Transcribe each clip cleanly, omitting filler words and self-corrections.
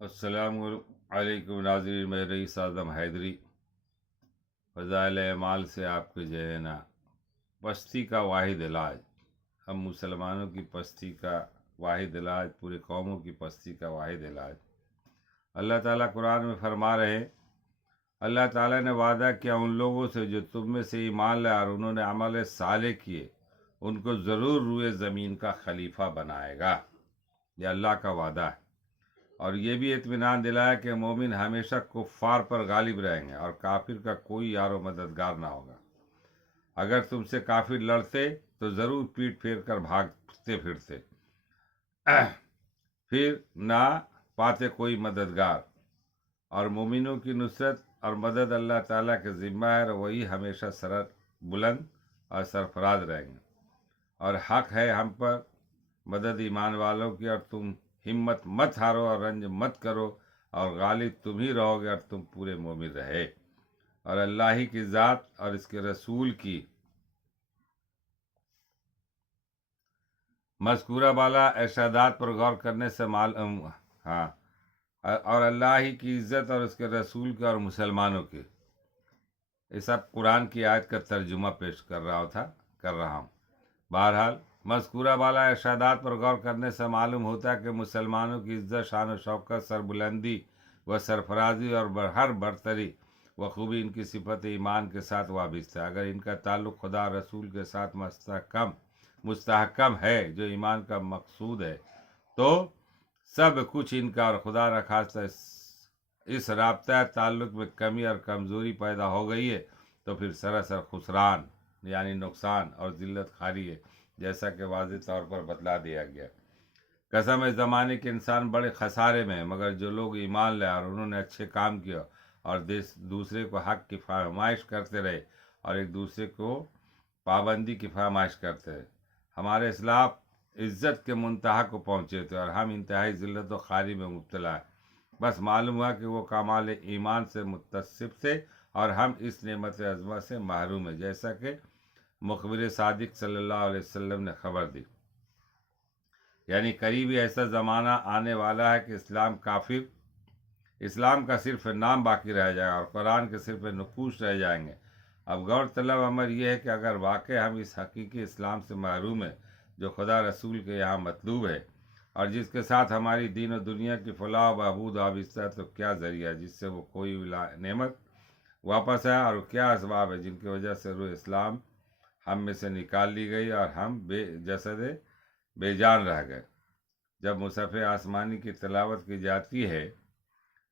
السلام علیکم ناظرین، میں رئیس اعظم حیدری فضائل اعمال سے آپ کے جہینا پستی کا واحد علاج، ہم مسلمانوں کی پستی کا واحد علاج، پورے قوموں کی پستی کا واحد علاج اللہ تعالیٰ قرآن میں فرما رہے ہیں۔ اللہ تعالیٰ نے وعدہ کیا ان لوگوں سے جو تم میں سے ایمان لائے اور انہوں نے عمل صالح کیے، ان کو ضرور روئے زمین کا خلیفہ بنائے گا۔ یہ اللہ کا وعدہ ہے، اور یہ بھی اطمینان دلایا کہ مومن ہمیشہ کفار پر غالب رہیں گے اور کافر کا کوئی یار و مددگار نہ ہوگا۔ اگر تم سے کافر لڑتے تو ضرور پیٹ پھیر کر بھاگتے پھرتے، پھر نہ پاتے کوئی مددگار، اور مومنوں کی نصرت اور مدد اللہ تعالیٰ کے ذمہ ہے، اور وہی ہمیشہ سر بلند اور سرفراز رہیں گے۔ اور حق ہے ہم پر مدد ایمان والوں کی، اور تم ہمت مت ہارو اور رنج مت کرو، اور غالب تم ہی رہو گے اور تم پورے مومن رہے۔ اور اللہ ہی کی ذات اور اس کے رسول کی مذکورہ بالا ارشادات پر غور کرنے سے معلوم اور اللہ ہی کی عزت اور اس کے رسول کے اور مسلمانوں کی، یہ سب قرآن کی آیت کا ترجمہ پیش کر رہا ہوں۔ بہرحال مذکورہ بالا ارشادات پر غور کرنے سے معلوم ہوتا ہے کہ مسلمانوں کی عزت، شان و شوکت، سربلندی و سرفرازی اور ہر برتری و خوبی ان کی صفت ایمان کے ساتھ وابستہ ہے۔ اگر ان کا تعلق خدا رسول کے ساتھ مستحکم ہے جو ایمان کا مقصود ہے، تو سب کچھ ان کا اور خدا نخواستہ اس رابطہ تعلق میں کمی اور کمزوری پیدا ہو گئی ہے تو پھر سراسر خسران یعنی نقصان اور ذلت خاری ہے، جیسا کہ واضح طور پر بتلا دیا گیا۔ قسم ہے زمانے کے انسان بڑے خسارے میں ہیں، مگر جو لوگ ایمان لائے اور انہوں نے اچھے کام کیا اور دوسرے کو حق کی فرمائش کرتے رہے اور ایک دوسرے کو پابندی کی فرمائش کرتے رہے۔ ہمارے اسلاف عزت کے منتہا کو پہنچے تھے اور ہم انتہائی ذلت و خاری میں مبتلا ہیں۔ بس معلوم ہوا کہ وہ کمال ایمان سے متصف تھے اور ہم اس نعمت عظمہ سے محروم ہیں، جیسا کہ مخبر صادق صلی اللہ علیہ وسلم نے خبر دی۔ یعنی قریب ہی ایسا زمانہ آنے والا ہے کہ اسلام کا صرف نام باقی رہ جائے گا اور قرآن کے صرف نقوش رہ جائیں گے۔ اب غور طلب امر یہ ہے کہ اگر واقع ہم اس حقیقی اسلام سے محروم ہیں جو خدا رسول کے یہاں مطلوب ہے اور جس کے ساتھ ہماری دین و دنیا کی فلاح و بہبود وابستہ ہے، تو کیا ذریعہ جس سے وہ کوئی نعمت واپس آئے، اور کیا اسباب ہے جن کی وجہ سے روح اسلام ہم میں سے نکال لی گئی اور ہم بے جان رہ گئے۔ جب مصحف آسمانی کی تلاوت کی جاتی ہے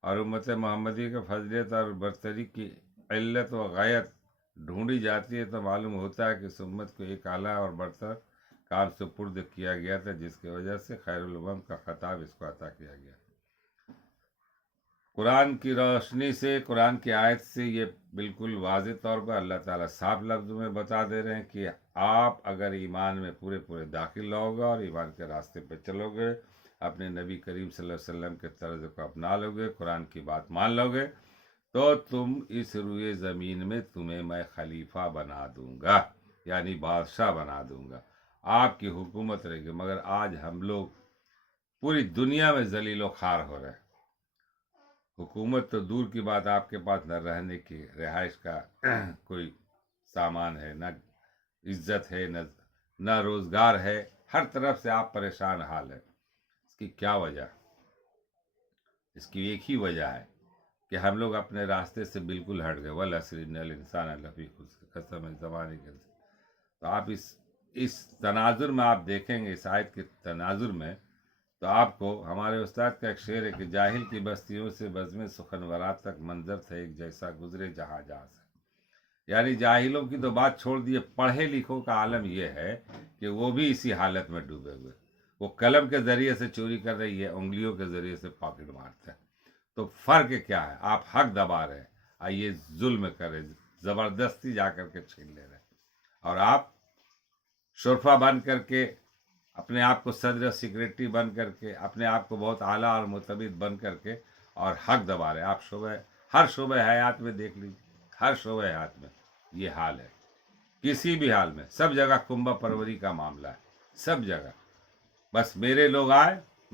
اور امت محمدی کے فضیلت اور برتری کی علت و غایت ڈھونڈی جاتی ہے، تو معلوم ہوتا ہے کہ اس امت کو ایک اعلیٰ اور برتر کام سپرد کیا گیا تھا، جس کی وجہ سے خیر الامم کا خطاب اس کو عطا کیا گیا۔ قرآن کی روشنی سے، قرآن کی آیت سے یہ بالکل واضح طور پر اللہ تعالیٰ صاف لفظوں میں بتا دے رہے ہیں کہ آپ اگر ایمان میں پورے داخل رہو گے اور ایمان کے راستے پہ چلو گے، اپنے نبی کریم صلی اللہ علیہ وسلم کے طرز کو اپنا لو گے، قرآن کی بات مان لو گے، تو تم اس روئے زمین میں تمہیں میں خلیفہ بنا دوں گا، یعنی بادشاہ بنا دوں گا، آپ کی حکومت رہے گی۔ مگر آج ہم لوگ پوری دنیا میں ذلیل و خوار ہو رہے ہیں۔ حکومت تو دور کی بات، آپ کے پاس نہ رہنے کی رہائش کا کوئی سامان ہے، نہ عزت ہے، نہ روزگار ہے، ہر طرف سے آپ پریشان حال ہے۔ اس کی کیا وجہ؟ اس کی ایک ہی وجہ ہے کہ ہم لوگ اپنے راستے سے بالکل ہٹ گئے۔ والعصر ان الانسان لفی خسر، قسم ہے زمانے کے۔ تو آپ اس تناظر میں آپ دیکھیں گے، اس آیت کے تناظر میں، تو آپ کو ہمارے استاد کا ایک شعر ہے کہ جاہل کی بستیوں سے بزم سخنورات تک منظر تھا ایک جیسا گزرے جہاں جہاں سے۔ یعنی جاہلوں کی تو بات چھوڑ دیے، پڑھے لکھوں کا عالم یہ ہے کہ وہ بھی اسی حالت میں ڈوبے ہوئے، وہ قلم کے ذریعے سے چوری کر رہی ہے، انگلیوں کے ذریعے سے پاکٹ مارتا ہے۔ تو فرق کیا ہے؟ آپ حق دبا رہے ہیں، آئیے ظلم کرے، زبردستی جا کر کے چھین لے رہے ہیں، اور آپ شرفا بن کر کے، اپنے آپ کو صدر سیکریٹری بن کر کے، اپنے آپ کو بہت اعلیٰ اور معتبر بن کر کے، اور حق دبا رہے ہیں۔ آپ ہر شعبہ حیات میں دیکھ لیجیے، ہر شعبہ حیات میں یہ حال ہے، کسی بھی حال میں، سب جگہ کنبہ پروری کا معاملہ ہے، سب جگہ۔ بس میرے لوگ آئے،